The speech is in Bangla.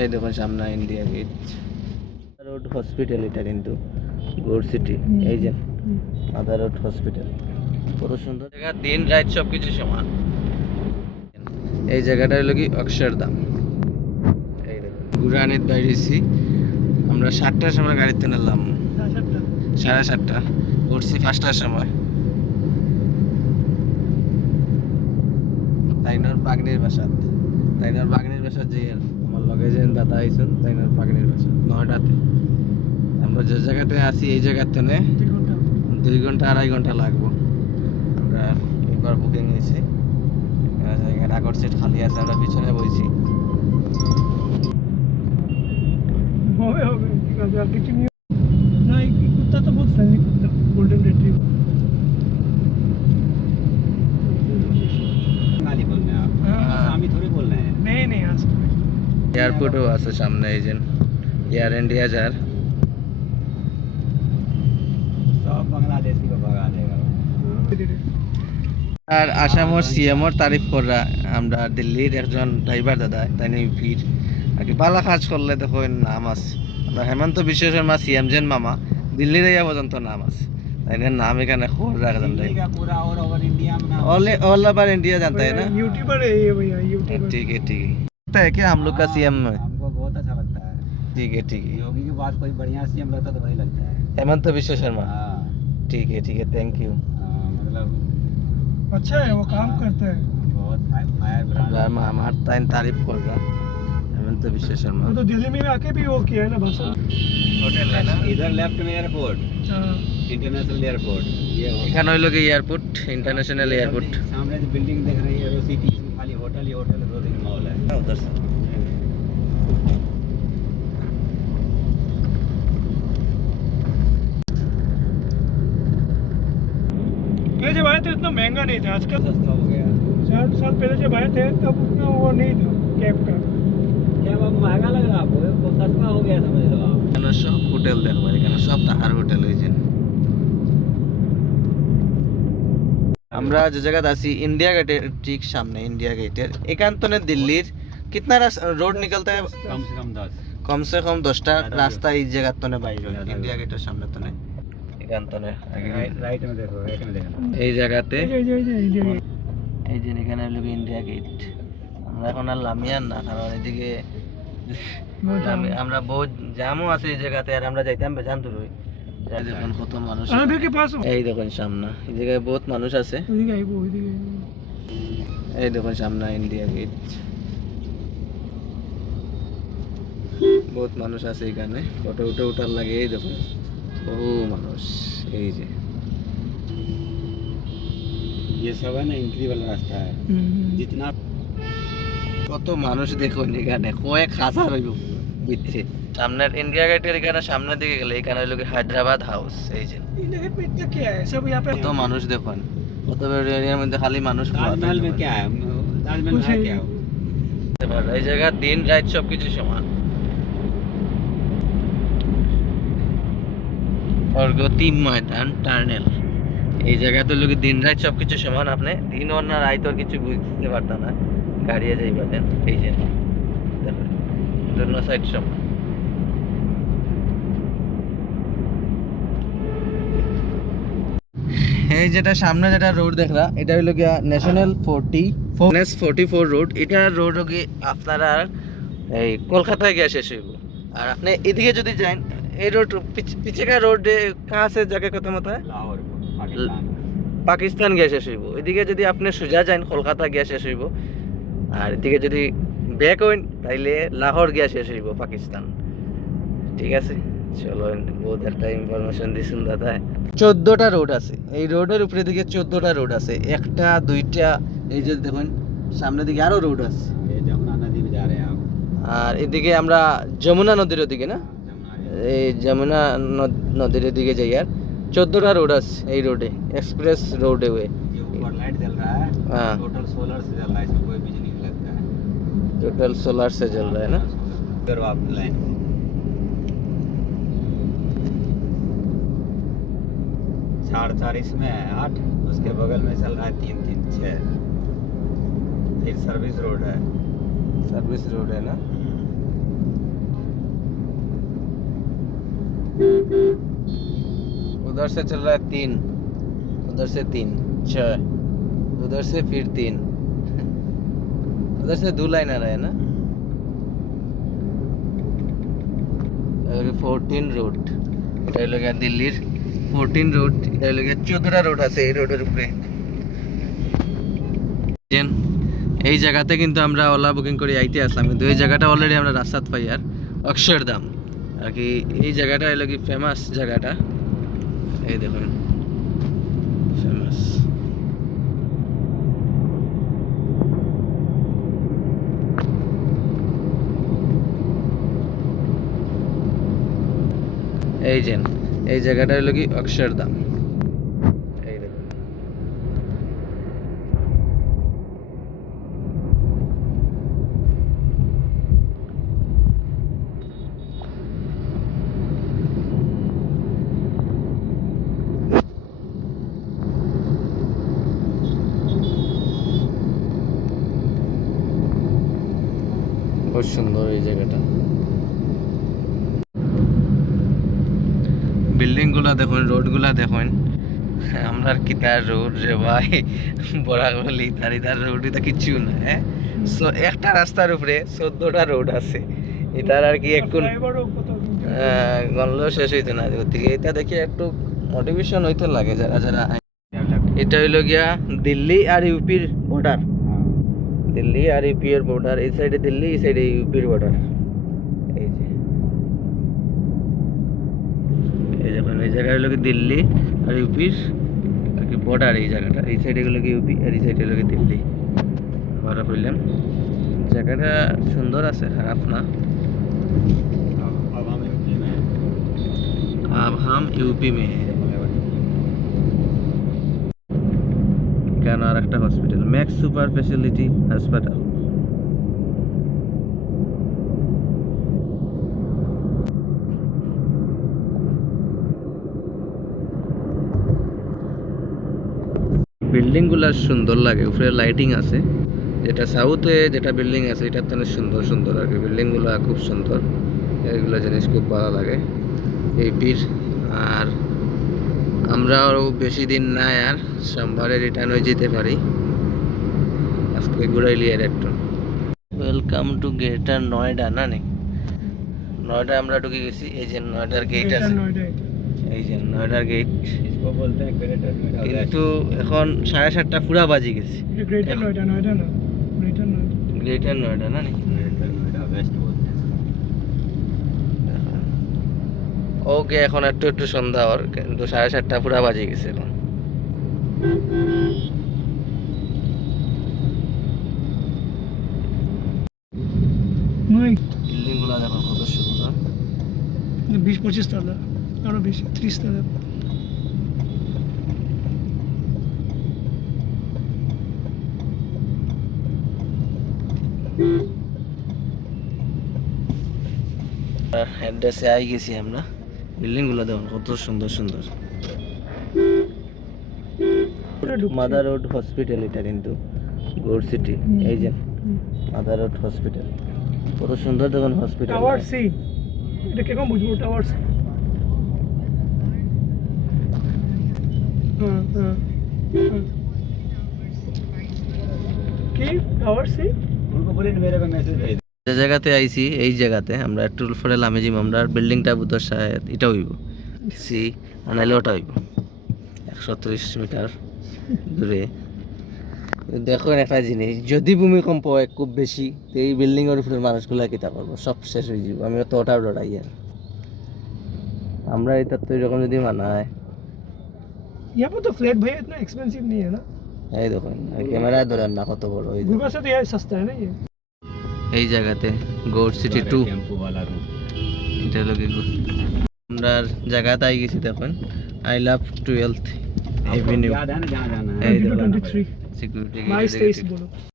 এই দেখুন সামনে ইন্ডিয়া গেট রোড হসপিটাল, এটা কিন্তু গোর সিটি। এই যে মাদার রোড হসপিটাল, কত সুন্দর জায়গা, দিন রাত সব কিছু সমান। এই জায়গাটা হলো কি অক্ষরধাম। এই দেখুন গুরানিত বাইরেছি আমরা 7টার সময় গাড়িতে নামলাম, 7:30 উঠছি 5টার সময়। তাইনার বাগনির বাসাত যে আমার লগে যে দাদা আইছেন তাইনার বাগনির বাসা 9টাতে। আমরা যে জায়গাতে আছি এই জায়গাতে 2 ঘন্টা 2.5 ঘন্টা লাগবো। আমরা একবার বুকিং নিয়েছি, জায়গাটা আগর সিট খালি আছে, আমরা পিছনে বইছি। হবে ঠিক আছে, আর কিছু নিয়ে না। এই কুত্তা তো বহুত ফ্রেন্ডলি কুত্তা, গোল্ডেন রিট্রিভার। गाली बोल रहे हैं आप, आसामी थोड़ी बोल रहे हैं। नहीं आज এয়ারপোর্টও আছে সামনে, এই যে এয়ার ইন্ডিয়া যার। सब बांग्लादेशी को भगा देगा। আর আসামর সিএমর তারিফ করা আমরা দিল্লির একজন ড্রাইভার দাদা, তাই নিয়ে ভিড় আর কি পালা কাজ করলে দেখো নাম আছে। আমরা হেমন্ত বিশ্ব শর্মা সিএম যেন মামা দিল্লির এই পর্যন্ত নাম আছে, তাই নিয়ে নাম এখানে খবর রাখা दिल्ली का पूरा और ओवर इंडिया में नाम ऑल ओवर इंडिया जानता है ना। यूट्यूबर है ये भैया, यूट्यूबर। ठीक है लगता है क्या हम लोग का सीएम? हमको बहुत अच्छा लगता है। ठीक है योगी के बाद कोई बढ़िया सीएम लगता तो वही लगता है। हेमंत विश्व शर्मा। हाँ, ठीक है थैंक यू। मतलब अच्छा है, वो काम करता है। बहुत फायर ब्रांड। हमार ताइन तारीफ कर रहा हेमंत विश्व शर्मा। वो तो दिल्ली में आके भी वो किया है ना भाषण। होटल है ना इधर लेफ्ट में एयरपोर्ट, इंटरनेशनल एयरपोर्ट। ये এখানে হইলো কি এয়ারপোর্ট, ইন্টারন্যাশনাল এয়ারপোর্ট। सामने जो बिल्डिंग देख रही है वो सिटी, खाली होटल ही होटल, 2 दिन मॉल है उधर से पहले जब आए थे उतना महंगा नहीं था, आजकल सस्ता हो गया। 4 साल पहले जब आए थे तब उतना वो नहीं था कैब का। क्या अब महंगा लग रहा है आपको? वो सस्ता हो गया समझ लो आप। এখানে সব হোটেল দেখো, এখানে সব টাকার হোটেল হয়েছে। আমরা যে জায়গাতে আছি इंडिया गेटेर ठीक सामने, इंडिया गेटेर एखान तो ने दिल्लीर कितना रोड निकलता है? कम से कम 10। 10টা রাস্তা এই জায়গা তো ने বাইরে, इंडिया गेटेर सामने तो ने এখান তো ने राइट में देखो, राइट में देखो। এই জায়গাতে ये इंडिया गेट। এই যে এখানে হলো ইন্ডিয়া গেট। আমরা এখন আর লামিয়ান না, কারণ এদিকে আমরা বহুত জ্যামও আছে এই জায়গাতে, আর আমরা যাইতাম বেজান দূর হই। দেখুন কত মানুষ, आंध्र के पास এই দেখুন সামনে এই জায়গায় বহুত মানুষ আছে। ওইদিকে আইবো, ওইদিকে এই দেখুন সামনে ইন্ডিয়া গেট, বহুত মানুষ আছে এখানে, ফটো উঠার লাগে। এই দেখুন বহু মানুষ, এই যে ये सब है ना एंट्री वाला रास्ता है। जितना কত মানুষ দেখুন এখানে, কয়েক হাজার হইব ভিতরে। সামনের ইন্ডিয়া গেটের এখানে সামনের দিকে গেলে এখানে হলো হায়দ্রাবাদ হাউস। এই যে इंडिया गेट में इतना क्या है, सब यहाँ पे কত মানুষ দেখুন, কত বড় এরিয়ার মধ্যে খালি মানুষ। ताजमहल में क्या है? ताजमहल में है क्या? এই জায়গা দিন রাত সবকিছু সমান। প্রগতি ময়দান টার্নেল, এই জায়গাতে লোক দিন রাত সবকিছু সমান। আপনি দিন ওর না রাত ওর কিছু বুঝতে পারতাম না, গাড়িয়ে যাইবাতেন। এই যে দেখুন দুনো সাইড সমান। এই যেটা সামনে যেটা রোড দেখরা, এটা হলো গিয়া ন্যাশনাল 44 রোড। এটা রোড হোক আপনারা এই কলকাতায় গিয়ে শেষ হইব। আর আপনি এদিকে যদি যান, এই রোড পিছে কা রোড কাহা সে জায়গা কত মত হয় लाहौर, पाकिस्तान। পাকিস্তান গিয়ে শেষ হইব। এদিকে যদি আপনি সোজা যান কলকাতা গিয়ে শেষ হইব, আর এদিকে যদি ব্যাক হইন তাইলে লাহোর গিয়ে শেষ হইব পাকিস্তান। ঠিক আছে, চলো বহুত একটা ইনফরমেশন দিছুন দাদা। 14টা রোড আছে এই রোডের উপরে দিকে, 14টা রোড আছে, একটা দুইটা। এই যে দেখুন সামনের দিকে আরো রোড আছে। ये जमुना नदी में जा रहे हैं आप? আর এদিকে আমরা যমুনা নদীর ওদিকে না, जमुना এই যমুনা নদীর দিকে যাই। আর 14টা রোড আছে এই রোডে, এক্সপ্রেস রোডে हुए। ये ऊपर लाइट जल रहा है, हाँ। टोटल सोलर से जल रहा है, इसमें कोई बिजली नहीं लगता है। टोटल सोलर से जल रहा है ना। इधर आप लाइन 4 इसमें है, 8 उसके बगल में चल रहा है, 3 6। फिर सर्विस रोड है। सर्विस रोड है ना। उधर से चल रहा है 3, उधर से 3, 6, उधर से फिर 3, उधर से 2 लाइन आ रहा है ना। 14 রোড, এটা হলো গিয়া দিল্লির 14 রোড, এটা হলো গিয়া 14 রোড আছে এই রোডের উপরে। এই জায়গাতে কিন্তু আমরা ওলা বুকিং করে আইতে আসলাম, কিন্তু এই জায়গাটা অলরেডি আমরা রাস্তাত পাই আর অক্ষরধাম আর কি। এই জায়গাটা হলো কি ফেমাস জায়গাটা, এই দেখুন ফেমাস। এই যে এই জায়গাটা হলো কি অক্ষরধাম, এই দেখুন। बहुत সুন্দর এই জায়গাটা। বিল্ডিং গুলা দেখুন, রোড গুলা দেখুন, আমরা কি তার রোড রে ভাই, বরাবলি তার রোড এটা কিছু না। হ্যাঁ, সো একটা রাস্তার উপরে 14টা রোড আছে, এটার আর কি একটু গল্প শেষ হইতে না থেকে। এটা দেখে একটু মোটিভেশন হইতে লাগে যারা যারা। এটা হইল গিয়া দিল্লি আর ইউপির বর্ডার, দিল্লি আর ইউপি এর বর্ডার। এই সাইডে দিল্লি, এই সাইডে ইউপির বর্ডার। এই যে এই দেখুন, এই জায়গা হলো কি দিল্লি আর ইউপির আর কি বর্ডার। এই জায়গাটা এই সাইডে হলো কি ইউপি আর এই সাইডে হলো কি দিল্লি। বড় বললাম জায়গাটা সুন্দর আছে, খারাপ না। अब हम यूपी में हैं। কেন আর একটা হসপিটাল, ম্যাক্স সুপার স্পেশালিটি হাসপাতাল। বিল্ডিং গুলা সুন্দর লাগে, উপরে লাইটিং আছে। যেটা সাউথে যেটা বিল্ডিং আছে এটা তো অনেক সুন্দর সুন্দর আর কি, বিল্ডিং গুলা খুব সুন্দর। এগুলো জিনিস খুব ভালো লাগে এই পীর। আর আমরাও বেশি দিন না, আর সোমবারে রিটার্ন হয়ে যেতে পারি। আজকে ঘুরাইলি আর একটু। ওয়েলকাম টু গ্রেটার নয়ডা না নে, নয়ডা আমরা ঢুকে গেছি। এই যে নয়ডার গেট আছে, এই যে নয়ডার গেট। इसको बोलते हैं ग्रेटर नोएडा। কিন্তু এখন 7:30 পুরা বাজি গেছে। গ্রেটার নয়ডা, নয়ডা না, গ্রেটার নয়ডা, গ্রেটার নয়ডা না নে, ग्रेटर नोएडा वेस्ट बोलते हैं। ওকে এখন একটু একটু সন্ধ্যা হওয়ার, কিন্তু 7:30 পুরা বাজি গেছে এখন। নয় বিল্ডিং গুলা দেখো কত সুন্দর। 20-25 তলা, আরো বেশি 30 তলা। অ্যাড্রেসে আই গেছি আমরা। বিল্ডিং গুলো দেখুন কত সুন্দর সুন্দর। মাদার রোড হসপিটাল এটা কিন্তু গোড সিটি। এই যে মাদার রোড হসপিটাল, কত সুন্দর দেখুন হসপিটাল। টাওয়ার সি, এটা কেমন বুঝবো টাওয়ার সি? কি টাওয়ার সি? उनको बोले ना मेरे को मैसेज भेज। যে জায়গাতে আইছি এই জায়গাতে আমরা একটু ফরে লামে জিম, আমরা বিল্ডিংটা বুঝতে শায়দ এটা হইব সি, আনাইলে ওটা হইব 130 মিটার দূরে। দেখো একটা জিনিস, যদি ভূমিকম্প হয় খুব বেশি, তো এই বিল্ডিং এর উপরে মানুষগুলা কিতা করবো, সব শেষ হয়ে যাব। আমি তো ওটাও ডরাই। আর আমরা এটা তো এরকম যদি মানায়। यहाँ पर तो फ्लैट भैया इतना एक्सपेंसिव नहीं है ना, এই দেখুন ক্যামেরায় ধরেন না কত বড়। এই गूगल से तो यार सस्ता है ना ये। এই জায়গাতে গোড সিটি 2, टेम्पो वाला रूट। এটা হলো কি আমরা জায়গাতে আই গেছি। দেখুন আই লাভ 12th आपको एवेन्यू। याद है ना जहाँ जाना है? এই Go দেখুন 23 সিকিউরিটি 22-23 बोलो।